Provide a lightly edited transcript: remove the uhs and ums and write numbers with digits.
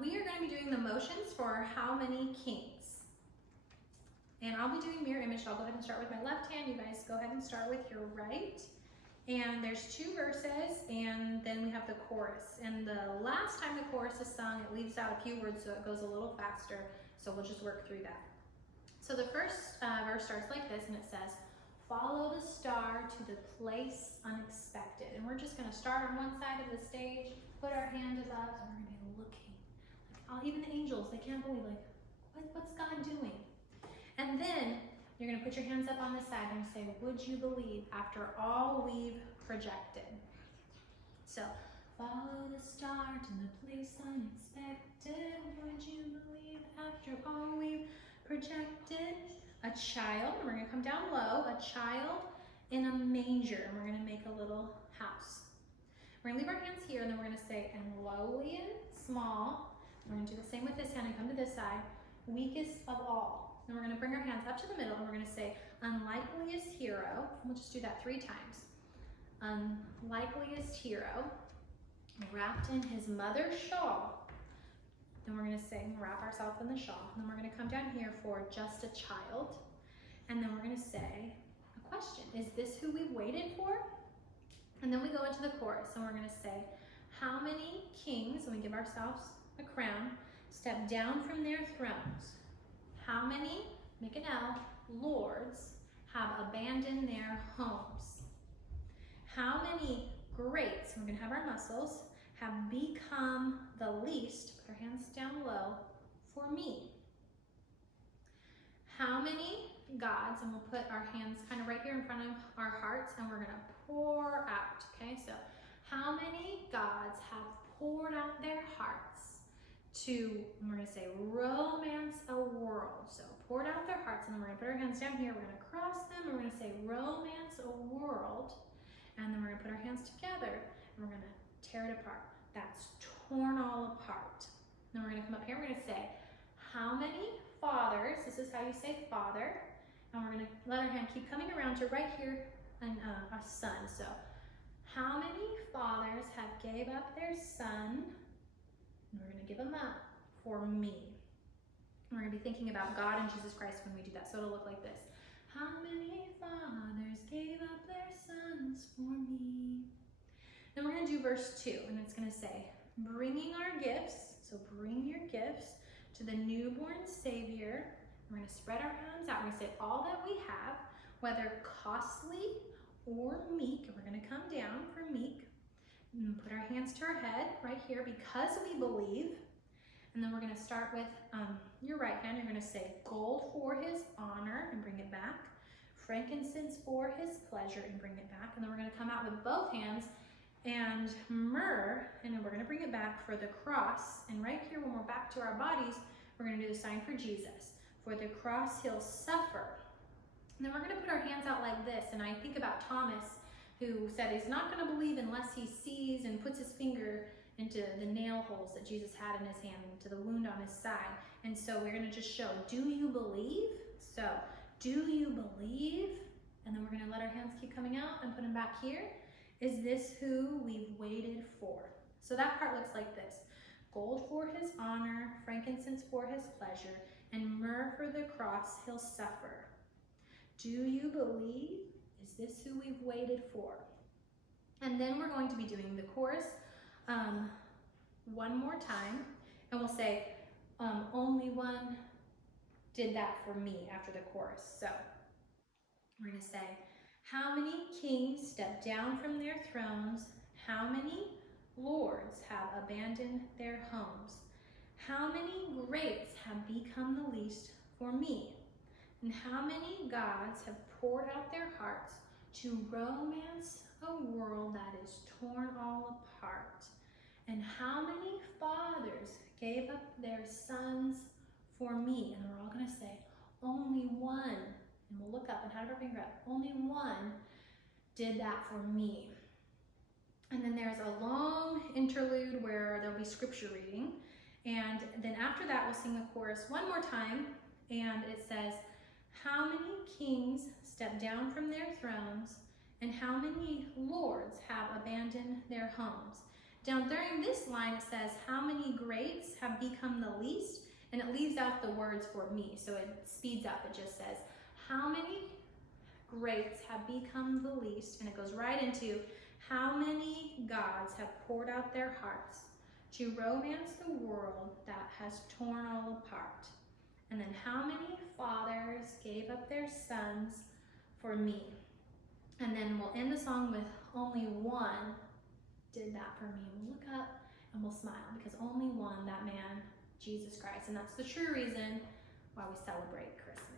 We are going to be doing the motions for how many kings. And I'll be doing mirror image, so I'll go ahead and start with my left hand. You guys go ahead and start with your right. And there's 2 verses, and then we have the chorus. And the last time the chorus is sung, it leaves out a few words, so it goes a little faster. So we'll just work through that. So the first verse starts like this, and it says, "Follow the star to the place unexpected." And we're just going to start on one side of the stage, put our hand above, and we're going to be looking. Like, even the angels, they can't believe, like, what's God doing? And then you're going to put your hands up on the side and say, "Would you believe after all we've projected?" So, follow the star to the place unexpected. Would you believe after all we've projected? A child, and we're going to come down low, a child in a manger, and we're going to make a little house. We're going to leave our hands here, and then we're going to say, "And lowly and small." We're going to do the same with this hand and come to this side. "Weakest of all." And we're going to bring our hands up to the middle, and we're going to say, "Unlikeliest hero." We'll just do that 3 times. "Unlikeliest hero, wrapped in his mother's shawl." Then we're going to say, wrap ourselves in the shawl. And then we're going to come down here for "just a child." And then we're going to say a question. Is this who we've waited for? And then we go into the chorus, and we're going to say, "How many kings," and we give ourselves a crown, "step down from their thrones? How many," make an L, "lords have abandoned their homes? How many greats," we're going to have our muscles, "have become the least," put our hands down low, "for me? How many gods," and we'll put our hands kind of right here in front of our hearts, and we're going to pour out, okay? So, how many gods have poured out their hearts to, and we're going to say, romance a world. So, poured out their hearts, and then we're going to put our hands down here, we're going to cross them, and we're going to say, romance a world, and then we're going to put our hands together, and we're going to tear it apart. That's torn all apart. Then we're going to come up here, we're going to say, how many fathers, this is how you say father, and we're going to let our hand keep coming around to right here, and a son. So, how many fathers have gave up their son, and we're going to give them up for me. And we're going to be thinking about God and Jesus Christ when we do that. So it'll look like this. How many fathers gave up their sons for me? Then we're going to do verse 2, and it's going to say, bringing our gifts, so bring your gifts to the newborn Savior. We're going to spread our hands out. We're going to say all that we have, whether costly or meek. And we're going to come down for meek. And put our hands to our head right here, because we believe. And then we're going to start with your right hand. You're going to say gold for his honor and bring it back. Frankincense for his pleasure and bring it back. And then we're going to come out with both hands and myrrh, and then we're going to bring it back for the cross. And right here, when we're back to our bodies, we're going to do the sign for Jesus. For the cross he'll suffer. And then we're going to put our hands out like this. And I think about Thomas, who said he's not going to believe unless he sees and puts his finger into the nail holes that Jesus had in his hand, into the wound on his side. And so we're going to just show, do you believe? So, do you believe? And then we're going to let our hands keep coming out and put them back here. Is this who we've waited for? So that part looks like this. Gold for his honor, frankincense for his pleasure, and myrrh for the cross he'll suffer. Do you believe? Is this who we've waited for? And then we're going to be doing the chorus one more time, and we'll say, only one did that for me after the chorus. So we're going to say, how many kings stepped down from their thrones? How many lords have abandoned their homes? How many greats have become the least for me? And how many gods have poured out their hearts to romance a world that is torn all apart? And how many fathers gave up their sons for me? And we're all going to say, only one. And we'll look up and have our finger up. Only one did that for me. And then there's a long interlude where there'll be scripture reading. And then after that, we'll sing the chorus one more time. And it says, how many kings stepped down from their thrones, and how many lords have abandoned their homes? Down during this line, it says, how many greats have become the least? And it leaves out the words for me. So it speeds up. It just says, how many greats have become the least? And it goes right into, how many gods have poured out their hearts to romance the world that has torn all apart? And then how many fathers gave up their sons for me? And then we'll end the song with, only one did that for me. We'll look up and we'll smile, because only one, that man, Jesus Christ. And that's the true reason why we celebrate Christmas.